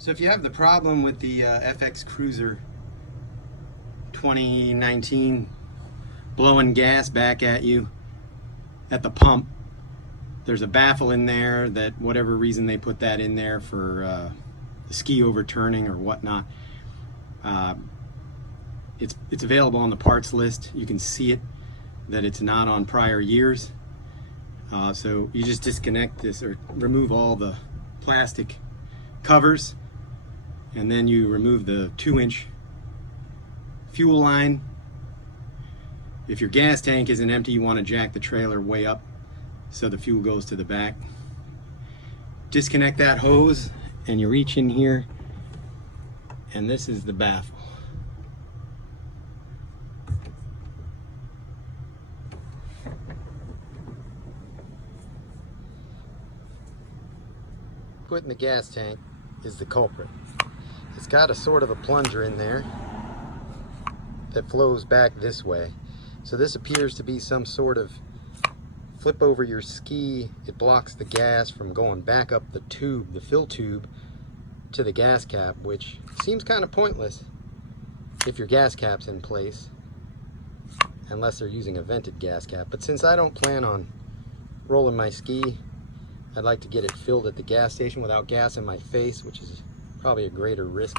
So if you have the problem with the FX Cruiser 2019 blowing gas back at you at the pump, there's a baffle in there that whatever reason they put that in there for the ski overturning or whatnot. It's available on the parts list. You can see it that it's not on prior years. So you just disconnect this or remove all the plastic covers, and then you remove the 2-inch fuel line. If your gas tank isn't empty, you want to jack the trailer way up so the fuel goes to the back. Disconnect that hose and you reach in here, and this is the baffle. Put in the gas tank is the culprit. It's got a sort of a plunger in there that flows back this way. So this appears to be some sort of flip over your ski. It blocks the gas from going back up the tube, the fill tube, to the gas cap, which seems kind of pointless if your gas cap's in place, unless they're using a vented gas cap. But since I don't plan on rolling my ski, I'd like to get it filled at the gas station without gas in my face, which is probably a greater risk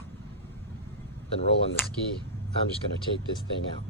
than rolling the ski. I'm just going to take this thing out.